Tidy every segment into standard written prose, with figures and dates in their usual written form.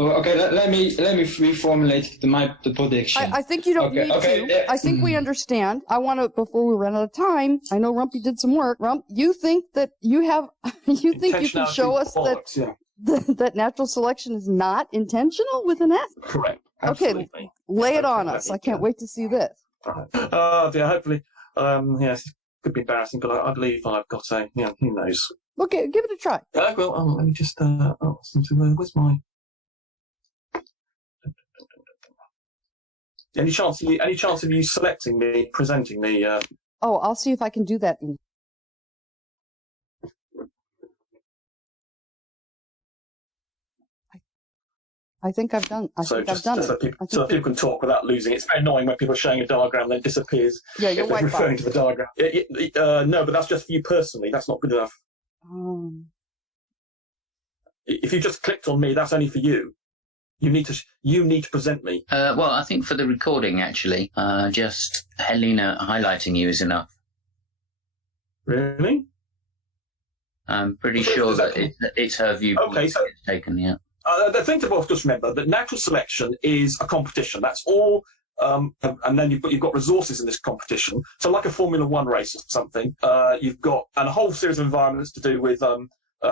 Oh, okay, let me reformulate the prediction. I think you don't need to. I think we understand. I want to, before we run out of time, I know Rumpy did some work. Rump, you think that you have, you think you can show us that natural selection is not intentional with an S? Correct. Absolutely. Okay, lay it on us. I can't wait to see this. Oh dear, hopefully, yes, it could be embarrassing, but I believe I've got a, who knows. Okay, give it a try. Well, let me just, where's my... Any chance of you selecting me, presenting me? Oh, I'll see if I can do that. I think I've done. I think I've done it. So that people can talk without losing. It's very annoying when people are showing a diagram and then disappears. Yeah, you're white referring to the diagram. No, but that's just for you personally. That's not good enough. If you just clicked on me, that's only for you. You need to present me. Well, I think for the recording, actually, just Helena highlighting you is enough. Really? I'm pretty sure that it's her view. Okay, so it's taken, yeah. The thing to both just remember that natural selection is a competition. That's all. And then you've got resources in this competition. So like a Formula One race or something, you've got a whole series of environments to do with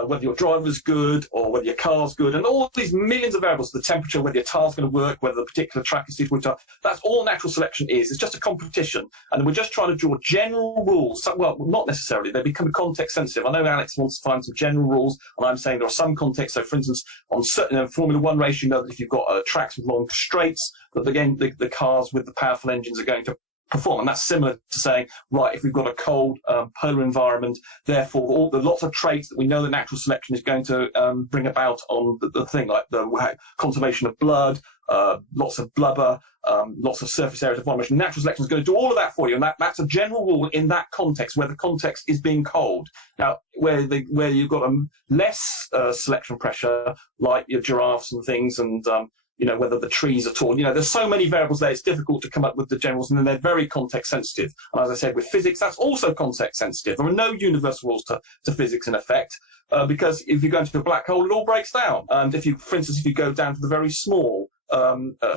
whether your driver's good or whether your car's good, and all these millions of variables, the temperature, whether your tire's going to work, whether the particular track is suitable to. That's all natural selection is. It's just a competition, and we're just trying to draw general rules. Well, not necessarily. They become context sensitive. I know Alex wants to find some general rules, and I'm saying there are some contexts. So, for instance, on certain Formula One race, you know that if you've got tracks with long straights, that again the cars with the powerful engines are going to perform, and that's similar to saying, right, if we've got a cold polar environment, therefore all the lots of traits that we know that natural selection is going to bring about on the thing, like the conservation of blood, lots of blubber, lots of surface areas of formation. Natural selection is going to do all of that for you, and that's a general rule in that context where the context is being cold. Now, where you've got less selection pressure, like your giraffes and things, and whether the trees are tall. There's so many variables there, it's difficult to come up with the generals, and then they're very context sensitive. And as I said, with physics, that's also context sensitive. There are no universal rules to physics in effect, because if you go into a black hole, it all breaks down. And for instance, if you go down to the very small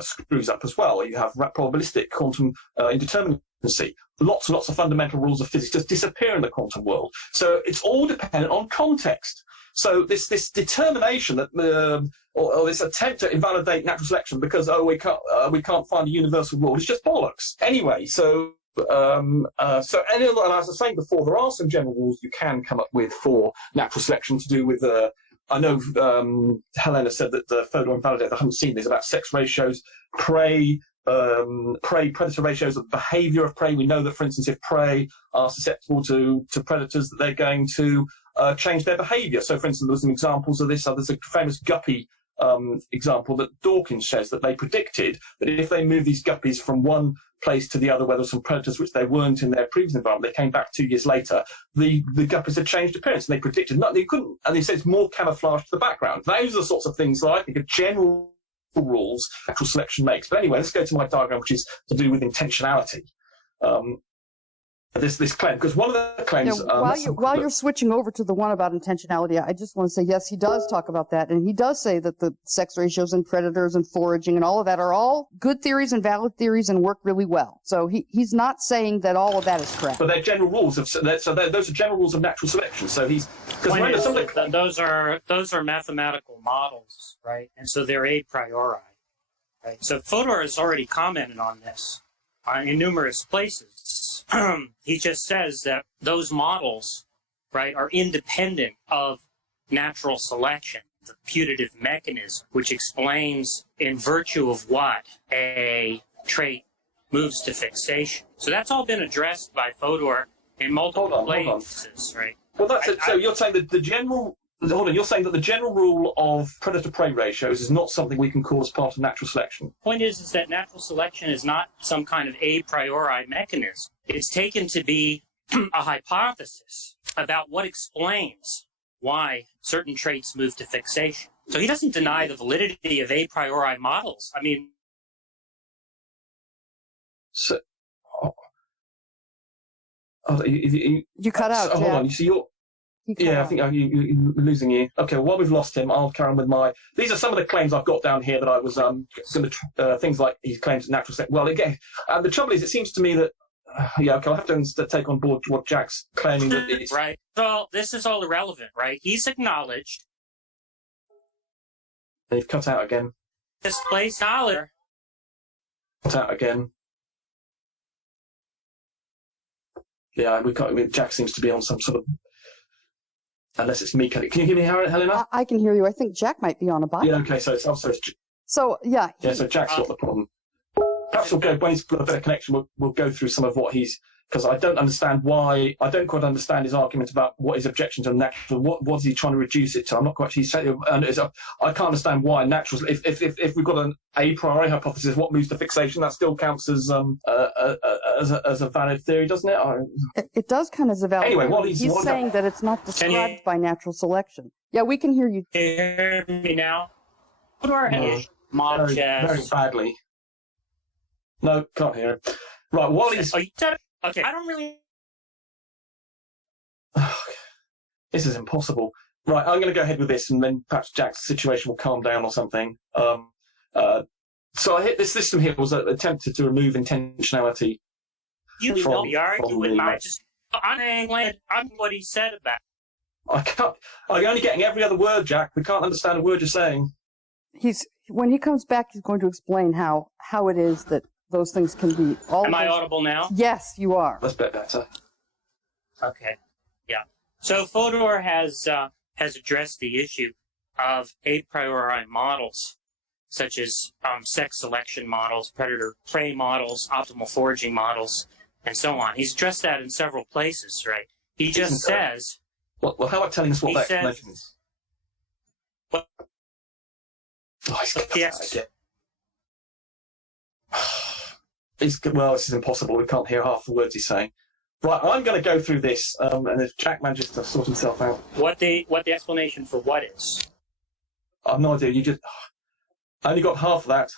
screws up as well, you have probabilistic quantum indeterminacy. Lots and lots of fundamental rules of physics just disappear in the quantum world. So it's all dependent on context. So this determination that or this attempt to invalidate natural selection because we can't find a universal rule is just bollocks. Anyway, and as I was saying before, there are some general rules you can come up with for natural selection to do with. I know Helena said that Fodor invalidated. I haven't seen this about sex ratios, prey-predator ratios, of behaviour of prey. We know that, for instance, if prey are susceptible to predators, that they're going to change their behaviour. So, for instance, there were some examples of this. There's a famous guppy example that Dawkins shows that they predicted that if they move these guppies from one place to the other where there were some predators which they weren't in their previous environment, they came back 2 years later, the guppies had changed appearance, and they predicted they couldn't, and they said it's more camouflage to the background. Those are the sorts of things that I think are general rules natural selection makes. But anyway, let's go to my diagram, which is to do with intentionality. This claim, because one of the claims... while you're switching over to the one about intentionality, I just want to say, yes, he does talk about that, and he does say that the sex ratios and predators and foraging and all of that are all good theories and valid theories and work really well. So he's not saying that all of that is correct. But they're general rules those are general rules of natural selection. So those are mathematical models, right? And so they're a priori, right? So Fodor has already commented on this in numerous places. He just says that those models, right, are independent of natural selection, the putative mechanism, which explains in virtue of what a trait moves to fixation. So that's all been addressed by Fodor in multiple places, right? Well, that's it. So you're saying that the general... Hold on, you're saying that the general rule of predator-prey ratios is not something we can call as part of natural selection. The point is that natural selection is not some kind of a priori mechanism. It's taken to be a hypothesis about what explains why certain traits move to fixation. So he doesn't deny the validity of a priori models. I mean... So... you cut out, Hold on, you see, I think you're losing you. Okay, well, while we've lost him, I'll carry on with my... These are some of the claims I've got down here that I was going to... things like he claims natural selection. Well, again, the trouble is, it seems to me that... yeah, okay, I'll have to take on board what Jack's claiming that it's... Right. So this is all irrelevant, right? He's acknowledged... They've cut out again. Displays knowledge. Cut out again. Yeah, we can't... I mean, Jack seems to be on some sort of... Unless it's me. Can you hear me, Helena? I can hear you. I think Jack might be on a bike. Yeah, okay, so it's... So, yeah. So Jack's got the problem. Perhaps we'll go, when he's got a better connection, we'll go through some of what he's... Because I don't understand why... I don't quite understand his argument about what his objection to natural... What is he trying to reduce it to? I'm not quite... I can't understand why natural... If we've got an a priori hypothesis, what moves to fixation, that still counts as a valid theory, doesn't it? It does count as a valid Anyway, theory. He's saying that it's not described by natural selection. Yeah, we can hear you. Can you hear me now? Fodor has very badly. No, can't hear it. Right, Wally's... Okay, I don't really... This is impossible. Right, I'm going to go ahead with this, and then perhaps Jack's situation will calm down or something. So I hit this system here was attempted to remove intentionality. You don't be arguing. I'm what he said about. I can't. I'm only getting every other word, Jack. We can't understand a word you're saying. When he comes back, he's going to explain how it is that those things can be. Am I audible now? Yes, you are. That's a bit better. Okay. Yeah. So Fodor has addressed the issue of a priori models, such as sex selection models, predator-prey models, optimal foraging models, and so on. He's addressed that in several places, right? He just says... Well, how about telling us what that explanation is? Well, Well, this is impossible. We can't hear half the words he's saying. Right, I'm going to go through this, and if Jack manages to sort himself out... What the explanation for what is? I've no idea. You just... I only got half of that.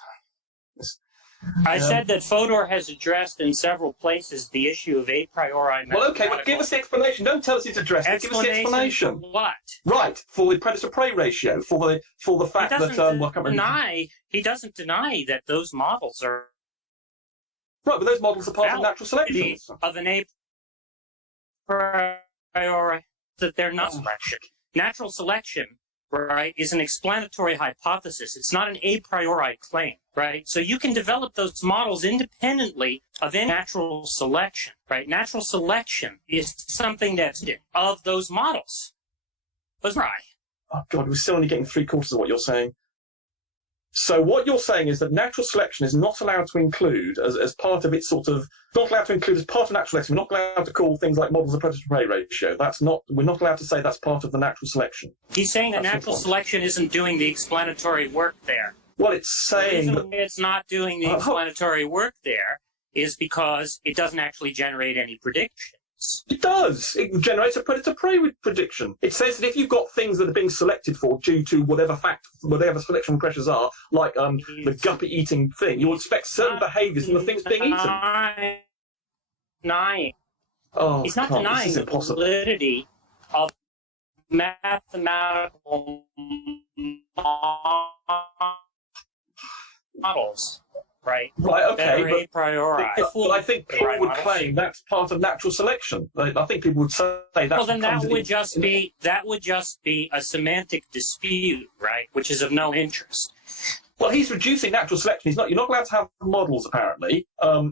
I said that Fodor has addressed in several places the issue of a priori... Well, okay, but give us the explanation. Don't tell us he's addressed it. Give us the explanation. For what? Right, for the predator-prey ratio, for the fact that... He doesn't deny that those models are... Right, but those models are part of natural selection. Of an a priori, that they're not selection. Natural selection, right, is an explanatory hypothesis. It's not an a priori claim, right? So you can develop those models independently of any natural selection, right? Natural selection is something that's of those models. That's right. Oh, God, we're still only getting 3/4 of what you're saying. So what you're saying is that natural selection is not allowed to include, as part of its sort of, not allowed to include as part of natural selection. We're not allowed to call things like models of predator-prey ratio. We're not allowed to say that's part of the natural selection. He's saying that natural selection isn't doing the explanatory work there. Well, it's saying the reason it's not doing the explanatory work there is because it doesn't actually generate any predictions. It does. It generates a predator-prey prediction. It says that if you've got things that are being selected for due to whatever selection pressures are, like the guppy-eating thing, you'll expect certain behaviours in the things being eaten. Denying. Oh, he's not denying the validity of mathematical models. Right, okay, but, a priori. But I think people would claim that's part of natural selection. I think people would say that. Well, then that would just be a semantic dispute, right? Which is of no interest. Well, he's reducing natural selection. You're not allowed to have models, apparently.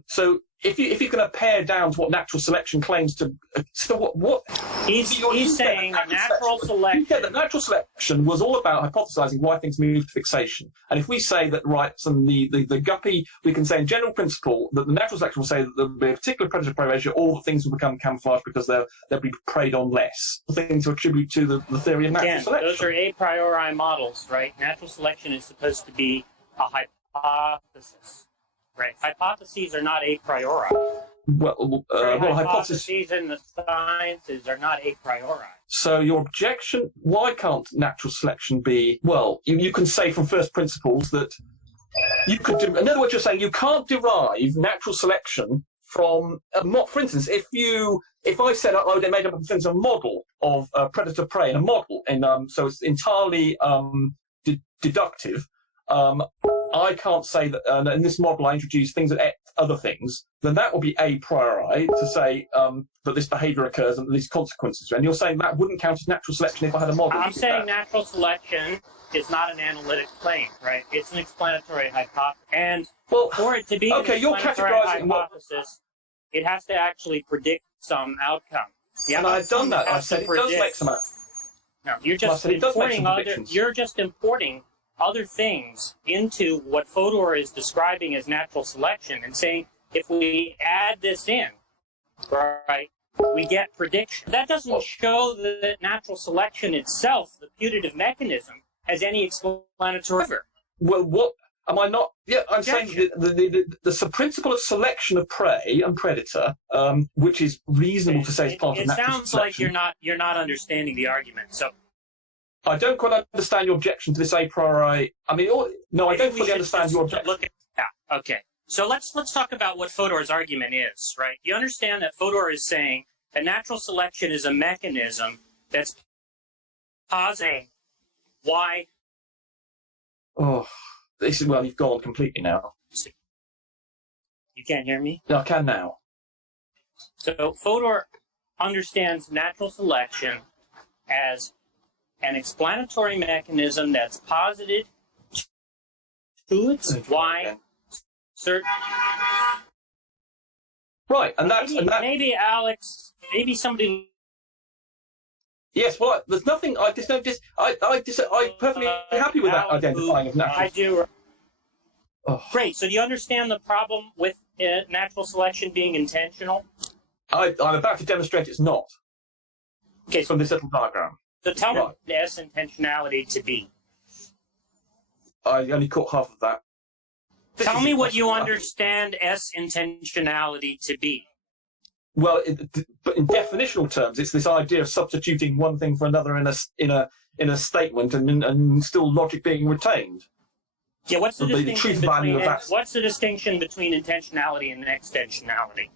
So if you're going to pare down to what natural selection claims to, so what? He's saying that natural selection. You said that natural selection was all about hypothesizing why things move to fixation. And if we say that, right, the guppy, we can say in general principle that the natural selection will say that there will be a particular predator-prey ratio, all the things will become camouflaged because they'll be preyed on less. The thing to attribute to the theory of natural selection. Those are a priori models, right? Natural selection is supposed to be a hypothesis. Right. Hypotheses are not a priori. Hypotheses in the sciences are not a priori. So your objection, why can't natural selection be, well, you can say from first principles that you could do, in other words, you're saying you can't derive natural selection from, for instance, if you if I said, oh, they made up a model of predator-prey and a model, and so it's entirely deductive, I can't say that in this model I introduce things that other things, then that will be a priori to say that this behaviour occurs and these consequences. And you're saying that wouldn't count as natural selection if I had a model? I'm saying natural selection is not an analytic claim, right? It's an explanatory hypothesis. And for it to be an explanatory hypothesis, it has to actually predict some outcome. And I've done that. I said it does make some outcome. No, you're just importing other things into what Fodor is describing as natural selection and saying, if we add this in, right, we get prediction. That doesn't show that natural selection itself, the putative mechanism, has any explanatory. Well, what am I not? Yeah, I'm saying the principle of selection of prey and predator, which is reasonable to say is part of natural selection. It sounds like you're not understanding the argument. So I don't quite understand your objection to this a priori. I mean, no, I don't fully understand your objection. Okay. So let's talk about what Fodor's argument is, right? You understand that Fodor is saying that natural selection is a mechanism that's causing why. Oh, this is you've gone completely now. You can't hear me? No, I can now. So Fodor understands natural selection as an explanatory mechanism that's posited to its why certain. Right, and maybe Alex, maybe somebody. Yes, well, there's nothing. I'm perfectly happy with that identifying of natural. I do. Oh. Great. So do you understand the problem with natural selection being intentional? I'm about to demonstrate it's not. Okay. From this little diagram. So tell me what S intentionality to be. I only caught half of that. Tell me what you understand S intentionality to be. Well, but in definitional terms, it's this idea of substituting one thing for another in a statement, and still logic being retained. Yeah, what's the distinction between what's the distinction between intentionality and extensionality?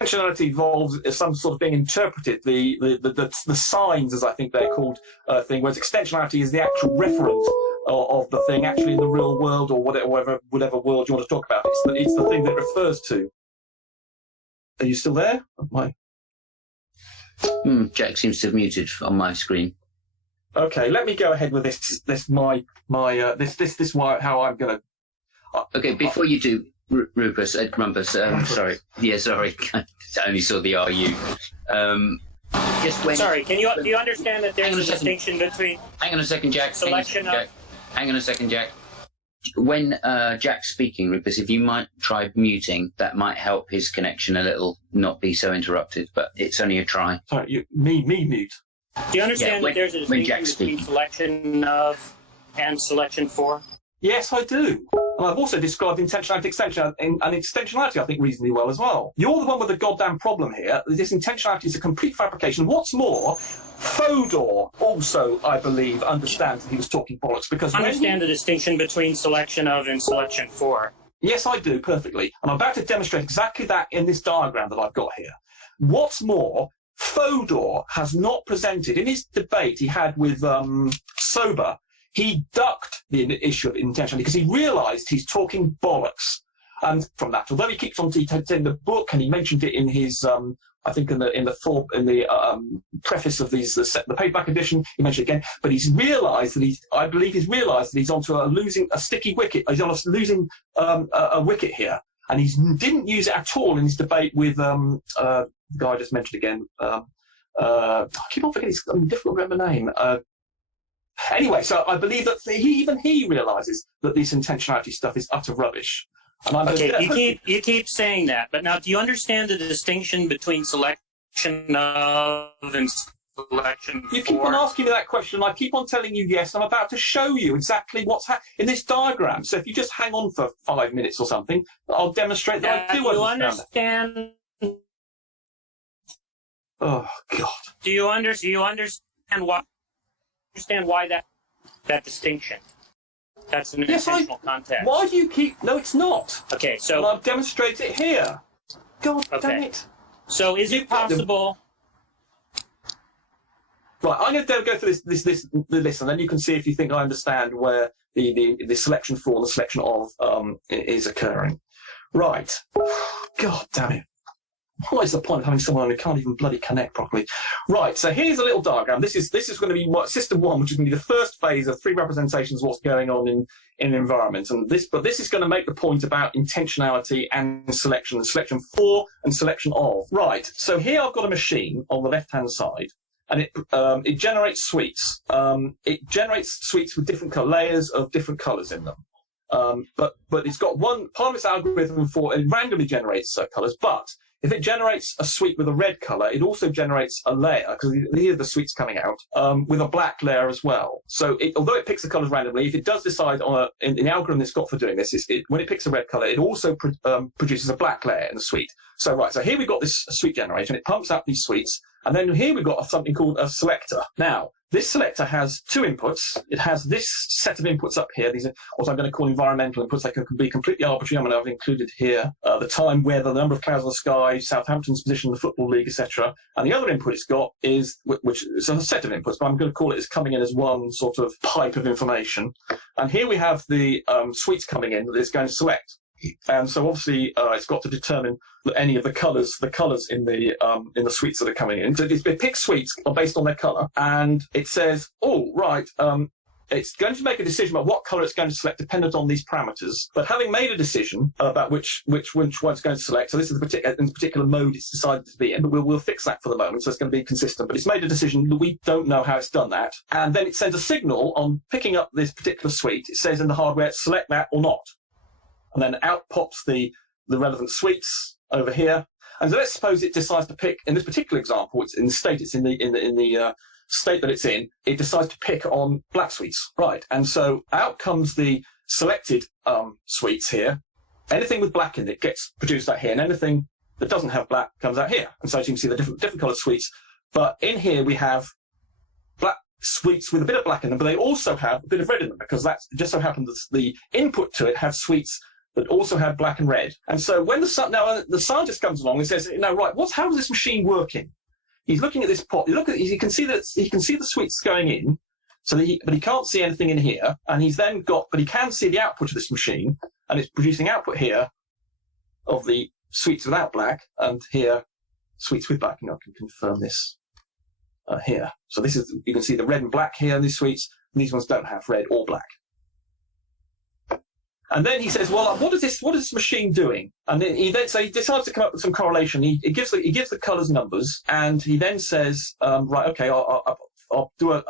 Intentionality involves some sort of being interpreted, the signs, as I think they're called, thing, whereas extensionality is the actual reference of the thing actually in the real world or whatever world you want to talk about. It's the thing that it refers to. Are you still there? Jack seems to have muted on my screen. Okay, let me go ahead with this how I'm going to. Okay, before you do, Rumpus, sorry. Yeah, sorry. I only saw the RU. Sorry, do you understand that there's a distinction between... Hang on a second, Jack. Hang on a second, Jack. When Jack's speaking, Rumpus, if you might try muting, that might help his connection a little, not be so interrupted, but it's only a try. Sorry, me mute. Do you understand that there's a distinction between selection of and selection for? Yes, I do. And I've also described intentionality and extensionality, I think, reasonably well as well. You're the one with the goddamn problem here. This intentionality is a complete fabrication. What's more, Fodor also, I believe, understands that he was talking bollocks because... I understand the distinction between selection of and selection for. Yes, I do, perfectly. And I'm about to demonstrate exactly that in this diagram that I've got here. What's more, Fodor has not presented, in his debate he had with Sober, he ducked the issue of intentionality because he realised he's talking bollocks. And from that, although he keeps on in the book and he mentioned it in his, I think in the preface of the paperback edition, he mentioned it again. But he's realised that he's onto a sticky wicket. He's on a losing a wicket here, and he didn't use it at all in his debate with the guy I just mentioned again. I keep on forgetting. It's difficult to remember the name. Anyway, so I believe that he realises that this intentionality stuff is utter rubbish. And you keep saying that, but now do you understand the distinction between selection of and selection for? You keep on asking me that question, and I keep on telling you yes. I'm about to show you exactly what's in this diagram. So if you just hang on for 5 minutes or something, I'll demonstrate that I do understand. Oh God! Do you understand why that distinction? That's an intentional context. Why do you keep... No, it's not. Okay, so... I'll demonstrate it here. God damn it. So is it possible? Right, I'm going to go through the list, and then you can see if you think I understand where the selection for and the selection of is occurring. Right. God damn it. What is the point of having someone who can't even bloody connect properly? Right, so here's a little diagram. This is going to be system 1, which is going to be the first phase of 3 representations of what's going on in the environment. But this is going to make the point about intentionality and selection 4 and selection of. Right, so here I've got a machine on the left-hand side, and it generates suites. It generates suites with different layers of different colours in them. But it's got one part of its algorithm for it randomly generates colours, but if it generates a suite with a red colour, it also generates a layer, because here are the suites coming out, with a black layer as well. So although it picks the colours randomly, if it does decide in the algorithm it's got for doing this, when it picks a red colour, it also produces a black layer in the suite. So here we've got this suite generator, and it pumps out these suites, and then here we've got something called a selector. Now, this selector has 2 inputs. It has this set of inputs up here. These are what I'm going to call environmental inputs. They can be completely arbitrary. I've included here the time, weather, the number of clouds in the sky, Southampton's position in the Football League, etc. And the other input it's got is, which is a set of inputs, but I'm going to call it as coming in as one sort of pipe of information. And here we have the suites coming in that it's going to select. And so obviously it's got to determine any of the colours in the suites that are coming in. So it picks suites based on their colour, and it says, it's going to make a decision about what colour it's going to select dependent on these parameters. But having made a decision about which one it's going to select, so this is the particular mode it's decided to be in, but we'll fix that for the moment, so it's going to be consistent. But it's made a decision that we don't know how it's done that, and then it sends a signal on picking up this particular suite. It says in the hardware, select that or not. And then out pops the relevant suites over here. And so let's suppose it decides to pick, in this particular example, it's in the state it's in the state that it's in, it decides to pick on black suites. Right. And so out comes the selected suites here. Anything with black in it gets produced out here, and anything that doesn't have black comes out here. And so as you can see, the different coloured suites. But in here we have black suites with a bit of black in them, but they also have a bit of red in them, because that's just so happens that the input to it has suites that also have black and red. And so when the scientist comes along and says, right, how is this machine working? He's looking at this pot. He can see the suites going in, but he can't see anything in here. And but he can see the output of this machine, and it's producing output here of the suites without black, and here suites with black. And I can confirm this here. So you can see the red and black here in these suites. And these ones don't have red or black. And then he says, well, what is this machine doing? And then he decides to come up with some correlation. He gives the colours numbers, and he then says, right, okay, I'll do a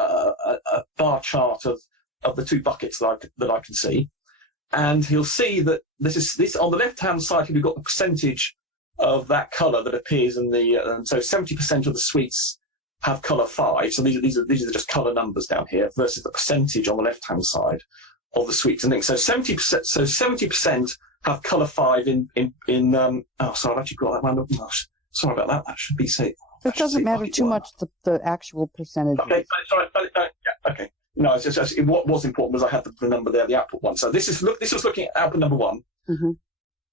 bar chart of the 2 buckets that I can see, and he'll see that this on the left-hand side we've got the percentage of that colour that appears in so 70% of the suites have colour 5. So these are just colour numbers down here versus the percentage on the left-hand side of the suites and things. So 70% have colour 5 in sorry, I've actually got that one. Oh, sorry about that. That should be say. It doesn't matter too much the actual percentage. Okay, sorry. Yeah, okay. No, it's just what was important was I had the number there, the output one. So this was looking at output number 1,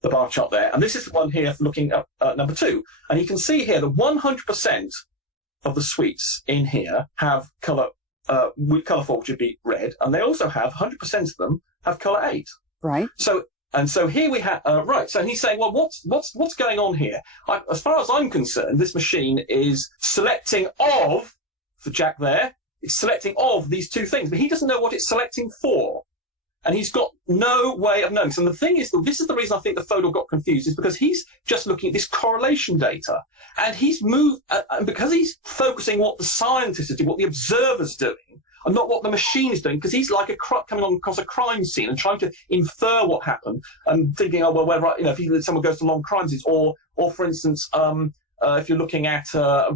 the bar chart there, and this is the one here looking at number 2. And you can see here that 100% of the suites in here have colour. With colour 4, which would be red, and they also have 100% of them have colour 8. Right. So here we have right. So he's saying, well, what's going on here? As far as I'm concerned, this machine is selecting of for Jack there. It's selecting of these 2 things, but he doesn't know what it's selecting for, and he's got no way of knowing. So the thing is, this is the reason I think the Fodor got confused, is because he's just looking at this correlation data, and he's moved, and because he's focusing what the scientist is doing, what the observer's doing, and not what the machine is doing, because he's like coming on across a crime scene and trying to infer what happened, and thinking, oh well, whether if someone goes to long crime scenes, or for instance, if you're looking at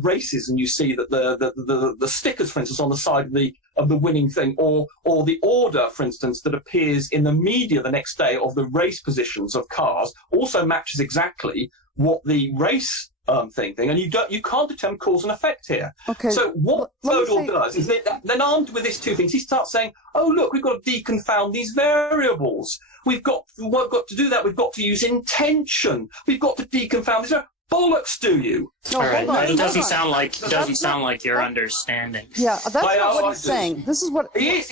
races and you see that the stickers, for instance, on the side of the winning thing, or the order, for instance, that appears in the media the next day of the race positions of cars also matches exactly what the race thing, and you can't determine cause and effect here. Okay. So what Fodor does is that then, armed with these 2 things, he starts saying, oh look, we've got to deconfound these variables. We've got to do that. We've got to use intention. We've got to deconfound this. Bollocks, do you? No, All right. hold on. It doesn't hold on. sound like you're understanding. Yeah, that's not what he's do. saying. This is what He's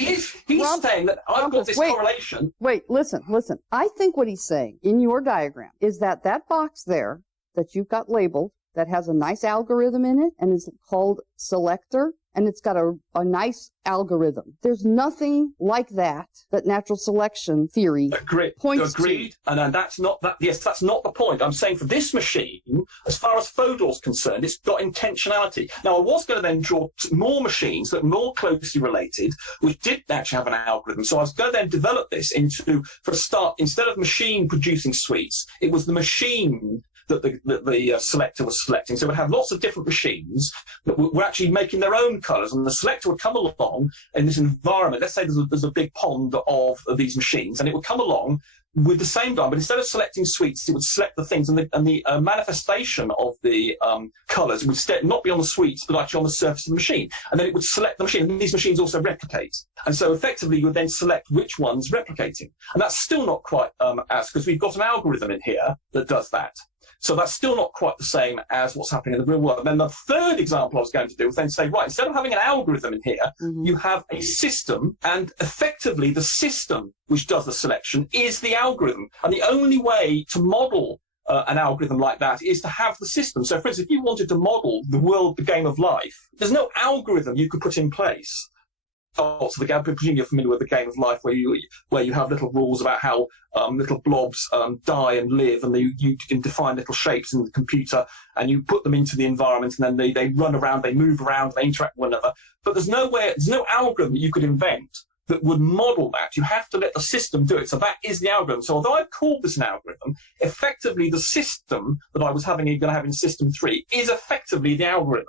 Rumpus, saying that I've got this wait. correlation. Wait, listen. I think what he's saying in your diagram is that box there that you've got labeled that has a nice algorithm in it and is called selector, and it's got a nice algorithm. There's nothing like that natural selection theory points Agreed. to. And that's not that. Yes, that's not the point. I'm saying for this machine, as far as Fodor's concerned, it's got intentionality. Now, I was going to then draw more machines that are more closely related, which did actually have an algorithm. So I was going to then develop this into, for a start, instead of machine producing sweets, it was the machine that the selector was selecting. So it would have lots of different machines that were actually making their own colours, and the selector would come along in this environment. Let's say there's a big pond of these machines, and it would come along with the same dye, but instead of selecting sweets, it would select the things, and the manifestation of the colours would not be on the sweets, but actually on the surface of the machine. And then it would select the machine, and these machines also replicate. And so effectively, you would then select which one's replicating. And that's still not quite because we've got an algorithm in here that does that. So that's still not quite the same as what's happening in the real world. And then the third example I was going to do was then say, right, instead of having an algorithm in here, you have a system, and effectively the system which does the selection is the algorithm. And the only way to model an algorithm like that is to have the system. So, for instance, if you wanted to model the game of life, there's no algorithm you could put in place. So the game, I presume you're familiar with the game of life, where you have little rules about how little blobs die and live, and you can define little shapes in the computer, and you put them into the environment, and then they run around, they move around, they interact with one another. But there's no algorithm that you could invent that would model that. You have to let the system do it. So that is the algorithm. So although I've called this an algorithm, effectively the system that I was going to have in system 3 is effectively the algorithm.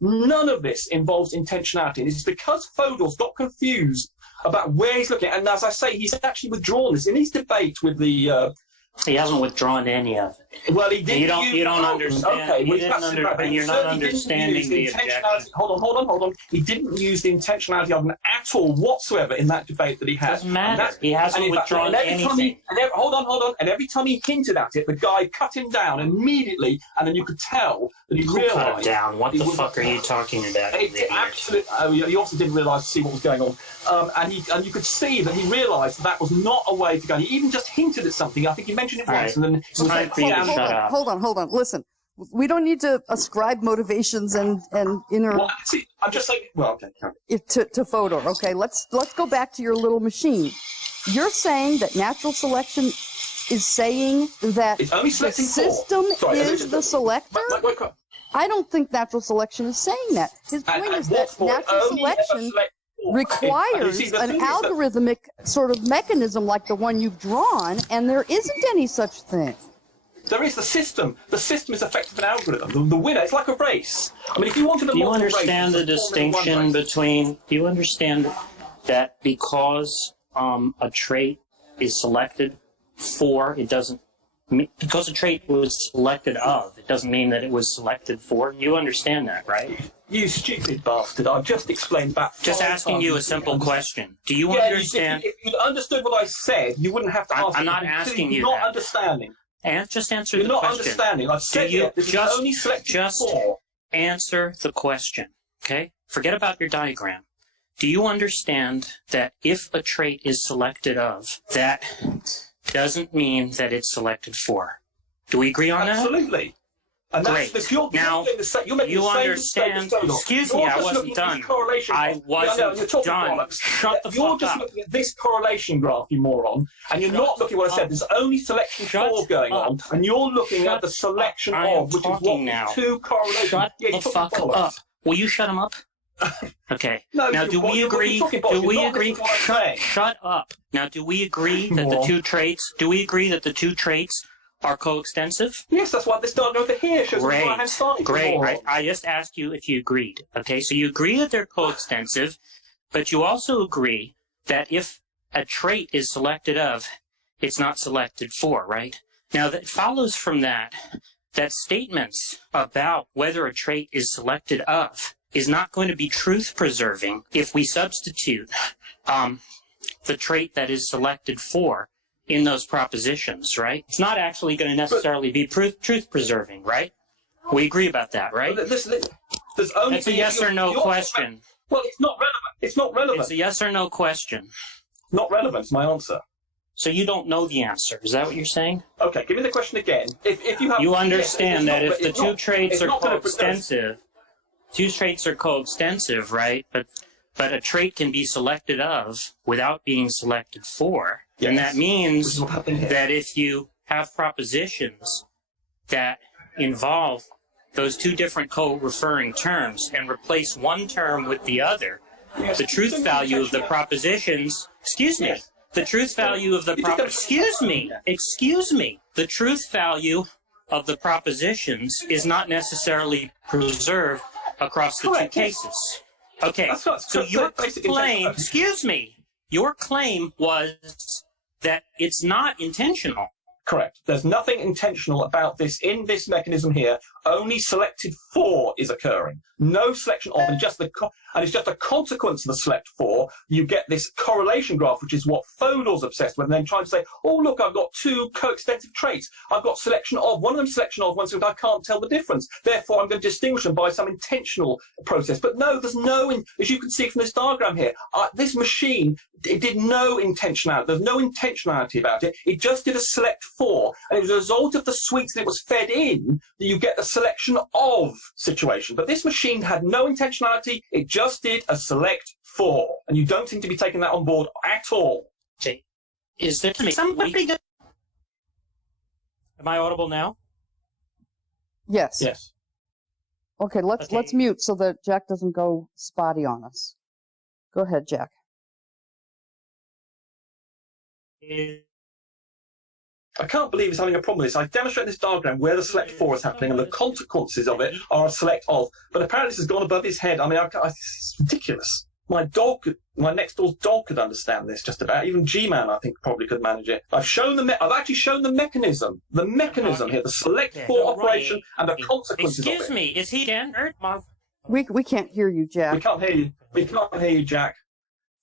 None of this involves intentionality. And it's because Fodor's got confused about where he's looking at. And as I say, he's actually withdrawn this in his debate with the He hasn't withdrawn any of it. Well, he did. You don't understand. Okay, well, You're not understanding the objection. Hold on. He didn't use the intentionality of it at all whatsoever in that debate that he had. Doesn't matter. He hasn't withdrawn anything. Hold on. And every time he hinted at it, the guy cut him down immediately, and then you could tell that he realised. Cut him down. What the fuck are you talking about? He also didn't realise to see what was going on, and you could see that he realised that was not a way to go. He even just hinted at something. I think he mentioned it once, and then hold on. Listen, we don't need to ascribe motivations and inner. Well, see, I'm just saying. Well, okay. To Fodor. Okay, let's go back to your little machine. You're saying that natural selection is saying that the system is the selector? I don't think natural selection is saying that. His point is that natural selection requires an algorithmic sort of mechanism like the one you've drawn, and there isn't any such thing. There is the system. The system is effectively an algorithm. The winner, it's like a race. I mean, if you wanted to model a race, do you understand the distinction between? Do you understand that because a trait is selected for, it doesn't. Because a trait was selected of, it doesn't mean that it was selected for. You understand that, right? You stupid bastard. I've just explained that. Just asking you a simple question. Do you understand? If you understood what I said, you wouldn't have to ask. I'm not asking you You're not that. understanding. And just answer You're the question. not understanding. I've said Just answer the question, okay? Forget about your diagram. Do you understand that if a trait is selected of, that doesn't mean that it's selected for? Do we agree on that? Absolutely. And great. Now, you understand. Excuse me, I wasn't done. I wasn't done. Shut the fuck You're just looking at this correlation graph, you moron, and you're not looking at what I said. There's only selection 4 going on, and you're looking at the selection of, which is what two correlations. Shut the fuck up. Will you shut him up? Okay. No, now, do we agree? Do we agree? Shut up. Now, do we agree that the two traits? Do we agree that the two traits are coextensive? Yes, that's why this diagram over here shows the right-hand side. Great. I just asked you if you agreed. Okay, so you agree that they're coextensive, but you also agree that if a trait is selected of, it's not selected for, right? Now, that follows from that statements about whether a trait is selected of is not going to be truth-preserving if we substitute the trait that is selected for in those propositions, right? It's not actually going to necessarily be truth preserving, right? We agree about that, right? There's only That's a yes or no question. Well, it's not relevant. It's not relevant. It's a yes or no question. Not relevant, is my answer. So you don't know the answer. Is that what you're saying? Okay, give me the question again. If you have, you understand that if the two traits are coextensive, right? But a trait can be selected of without being selected for. Yes. And that means that if you have propositions that involve those two different co-referring terms and replace one term with the other, yes. the truth value of the propositions, yes. the truth value of the the truth value of the propositions is not necessarily preserved across the two cases. Okay, so your claim, your claim was that it's not intentional. Correct. There's nothing intentional about this in this mechanism here. Only selected for is occurring. No selection of, and it's just a consequence of the select for. You get this correlation graph, which is what Fodor's obsessed with, and then trying to say, oh, look, I've got two coextensive traits. I've got selection of, one of them selection of, one of them I can't tell the difference. Therefore, I'm going to distinguish them by some intentional process. But no, there's no, as you can see from this diagram here, this machine, it did no intentionality. There's no intentionality about it. It just did a select for, and it was a result of the sweets that it was fed in that you get the selection of situation. But this machine had no intentionality. It just did a select for, and you don't seem to be taking that on board at all. Okay. Is there somebody? Am I audible now? Yes. Yes. Okay, let's mute so that Jack doesn't go spotty on us. Go ahead, Jack. I can't believe it's having a problem with this. I demonstrate this diagram where the select for is happening and the consequences of it are a select of. But apparently this has gone above his head. I mean, it's ridiculous. My next door's dog could understand this just about. Even G-Man, I think, probably could manage it. I've actually shown the mechanism. The mechanism here, the select for operation and the consequences of it. Excuse me, is he in? We can't hear you, Jack. We can't hear you. We can't hear you, Jack.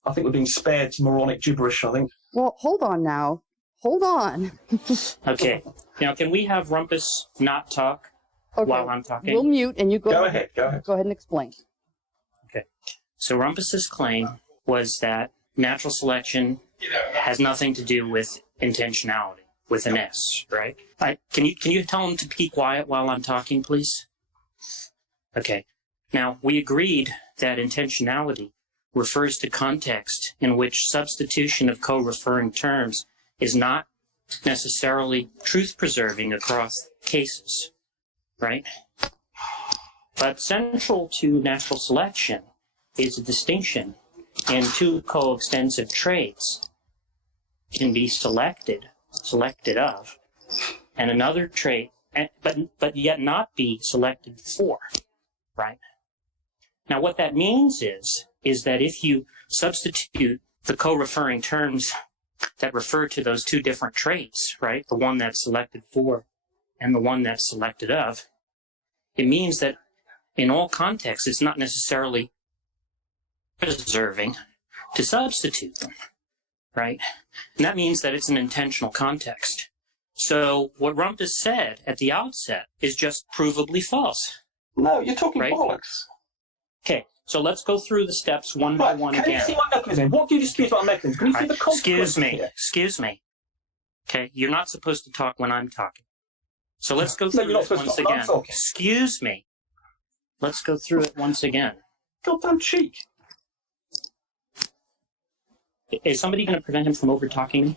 I think we're being spared some moronic gibberish, I think. Well, hold on now. Hold on. Okay. Now, can we have Rumpus not talk while I'm talking? We'll mute and you go ahead. Go ahead. Go ahead and explain. Okay. So Rumpus's claim was that natural selection has nothing to do with intentionality, with an S, right? Can you tell him to be quiet while I'm talking, please? Okay. Now, we agreed that intentionality refers to context in which substitution of co-referring terms is not necessarily truth-preserving across cases, right? But central to natural selection is a distinction in two coextensive traits can be selected of, and another trait, but yet not be selected for, right? Now, what that means is that if you substitute the co-referring terms that refer to those two different traits, right, the one that's selected for and the one that's selected of, it means that in all contexts, it's not necessarily preserving to substitute them, right? And that means that it's an intentional context. So what Rumpus said at the outset is just provably false. No, you're talking right? bollocks. Okay, so let's go through the steps one by one again. Can you see my mechanism? What do you dispute about mechanism? Can you see the consequences? Excuse me. Okay, you're not supposed to talk when I'm talking. So let's go through it once again. Excuse me. Let's go through it once again. Goddamn cheek. Is somebody going to prevent him from over-talking me?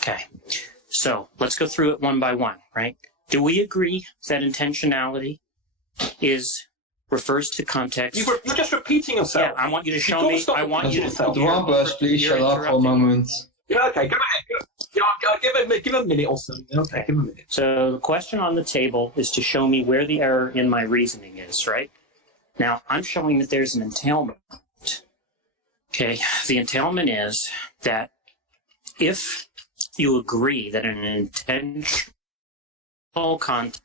Okay, so let's go through it one by one, right? Do we agree that intentionality refers to context? You're just repeating yourself. Yeah, I want you to show me. I want you to tell me. Rumpus, please shut up for a moment. Yeah, okay, go ahead. Yeah, give a minute or so. Okay, give a minute. So the question on the table is to show me where the error in my reasoning is, right? Now, I'm showing that there's an entailment. Okay, the entailment is that if you agree that an intentional context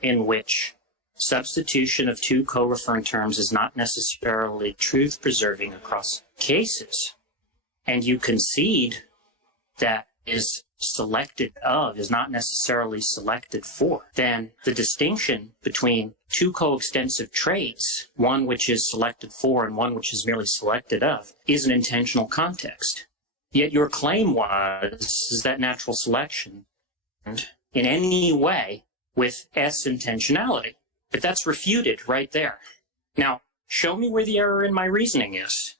in which substitution of two co-referring terms is not necessarily truth-preserving across cases, and you concede that is selected of is not necessarily selected for, then the distinction between two coextensive traits, one which is selected for and one which is merely selected of, is an intentional context. Yet your claim was that natural selection in any way with S intentionality. But that's refuted right there. Now, show me where the error in my reasoning is.